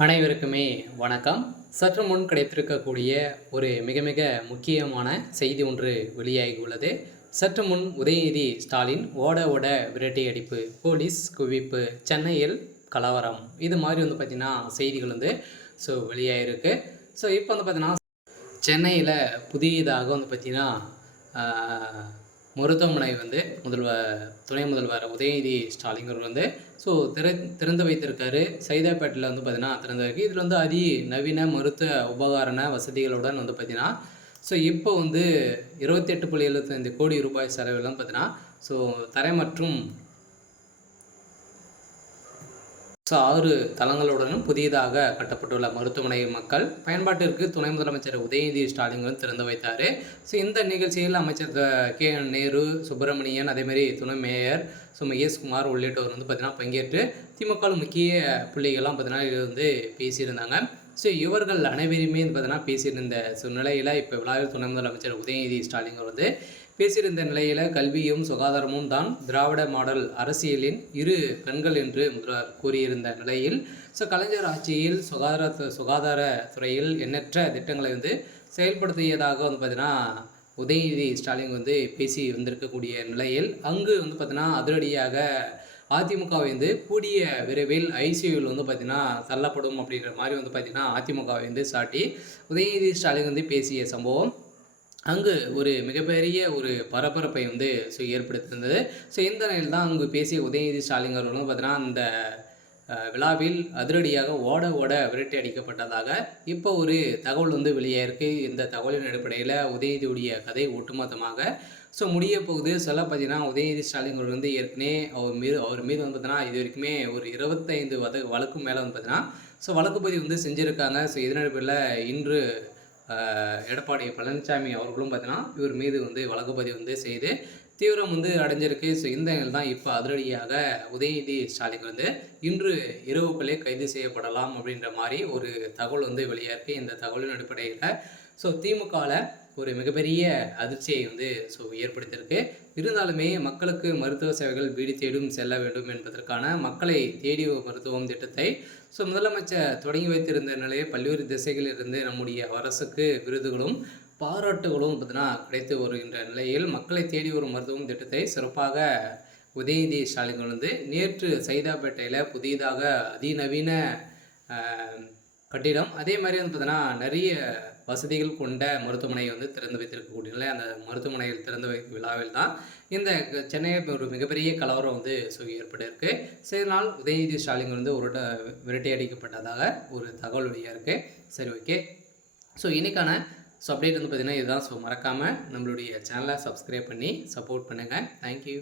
அனைவருக்குமே வணக்கம். சற்று முன் கிடைத்திருக்கக்கூடிய ஒரு மிக மிக முக்கியமான செய்தி ஒன்று வெளியாகியுள்ளது. சற்று முன் உதயநிதி ஸ்டாலின் ஓட ஓட விரட்டி அடிப்பு, போலீஸ் குவிப்பு, சென்னையில் கலவரம், இது மாதிரி பார்த்திங்கன்னா செய்திகள் வெளியாகிருக்கு. இப்போ பார்த்திங்கன்னா சென்னையில் புதியதாக பார்த்திங்கன்னா மருத்துவமனை துணை முதல்வர் உதயநிதி ஸ்டாலின் அவர்கள் திறந்து வைத்திருக்காரு. சைதாப்பேட்டில் பார்த்திங்கன்னா திறந்து வைக்கு. இதில் அதிநவீன மருத்துவ உபகரண வசதிகளுடன் பார்த்திங்கன்னா இப்போ 28.75 கோடி ரூபாய் செலவில் பார்த்திங்கன்னா தரை மற்றும் 6 தளங்களுடனும் புதியதாக கட்டப்பட்டுள்ள மருத்துவமனை மக்கள் பயன்பாட்டிற்கு துணை முதலமைச்சர் உதயநிதி ஸ்டாலின் திறந்து வைத்தார். இந்த நிகழ்ச்சியில் அமைச்சர் நேரு, சுப்பிரமணியன், அதேமாதிரி துணை மேயர் மகேஷ்குமார் உள்ளிட்டோர் பார்த்திங்கன்னா பங்கேற்று திமுக முக்கிய புள்ளிகள்லாம் பார்த்திங்கன்னா இது பேசியிருந்தாங்க. இவர்கள் அனைவருமே பார்த்திங்கன்னா பேசியிருந்த நிலையில் இப்போ விழாவில் துணை முதலமைச்சர் உதயநிதி ஸ்டாலின் பேசியிருந்த நிலையில் கல்வியும் சுகாதாரமும் தான் திராவிட மாடல் அரசியலின் இரு கண்கள் என்று முதல்வர் கூறியிருந்த நிலையில் கலைஞர் ஆட்சியில் சுகாதாரத்துறையில் எண்ணற்ற திட்டங்களை செயல்படுத்தியதாக பார்த்திங்கன்னா உதயநிதி ஸ்டாலின் பேசி வந்திருக்கக்கூடிய நிலையில் அங்கு பார்த்திங்கன்னா அதிரடியாக அதிமுகவை கூடிய விரைவில் ஐசியூவில் பார்த்திங்கன்னா தள்ளப்படும் அப்படின்ற மாதிரி பார்த்திங்கன்னா அதிமுகவை சாட்டி உதயநிதி ஸ்டாலின் பேசிய சம்பவம் அங்கு ஒரு மிகப்பெரிய ஒரு பரபரப்பை ஏற்படுத்தியிருந்தது. இந்த நிலையில் தான் அங்கு பேசிய உதயநிதி ஸ்டாலின் அவர்களும் பார்த்திங்கன்னா அந்த விழாவில் அதிரடியாக ஓட ஓட விரட்டி அடிக்கப்பட்டதாக இப்போ ஒரு தகவல் வெளியாயிருக்கு. இந்த தகவலின் அடிப்படையில் உதயநிதியுடைய கதை ஒட்டுமொத்தமாக முடிய போகுது. பார்த்திங்கன்னா உதயநிதி ஸ்டாலின் அவர்கள் ஏற்கனவே அவர் மீது பார்த்திங்கன்னா இது வரைக்குமே ஒரு 25 வழக்கு மேலே பார்த்திங்கன்னா வழக்கு பதிவு செஞ்சுருக்காங்க. இதன் அடிப்படையில் இன்று எடப்பாடி பழனிசாமி அவர்களும் பார்த்திங்கன்னா இவர் மீது வழக்கு பதிவு செய்து தீவிரம் அடைஞ்சிருக்கு. இந்த நிலையில் தான் இப்போ அதிரடியாக உதயநிதி ஸ்டாலின் இன்று இரவுக்குள்ளே கைது செய்யப்படலாம் அப்படின்ற மாதிரி ஒரு தகவல் வெளியாயிருக்கு. இந்த தகவலின் அடிப்படையில் திமுகவில் ஒரு மிகப்பெரிய அதிர்ச்சியை ஏற்படுத்தியிருக்கு. இருந்தாலுமே மக்களுக்கு மருத்துவ சேவைகள் வீடு தேடும் செல்ல வேண்டும் என்பதற்கான மக்களை தேடி மருத்துவம் திட்டத்தை முதலமைச்சர் தொடங்கி வைத்திருந்த நிலையில் பல்வேறு திசைகளிலிருந்து நம்முடைய அரசுக்கு விருதுகளும் பாராட்டுகளும் பார்த்திங்கன்னா கிடைத்து வருகின்ற நிலையில் மக்களை தேடி வரும் மருத்துவம் திட்டத்தை சிறப்பாக உதயநிதி ஸ்டாலின் நேற்று சைதாப்பேட்டையில் புதிதாக அதிநவீன கட்டிடம், அதே மாதிரி பார்த்திங்கன்னா நிறைய வசதிகள் கொண்ட மருத்துவமனை திறந்து வைத்திருக்கக்கூடிய நிலை. அந்த மருத்துவமனையில் திறந்து வைக்கும் விழாவில் தான் இந்த சென்னையில் ஒரு மிகப்பெரிய கலவரம் ஏற்பட்டிருக்கு. இதனால் உதயநிதி ஸ்டாலின் ஒரு விரட்டி அடிக்கப்பட்டதாக ஒரு தகவல் வெளியாக இருக்குது. சரி, ஓகே. இன்றைக்கான அப்டேட் பார்த்திங்கன்னா இதுதான். மறக்காமல் நம்மளுடைய சேனலை சப்ஸ்கிரைப் பண்ணி சப்போர்ட் பண்ணுங்கள். தேங்க்யூ.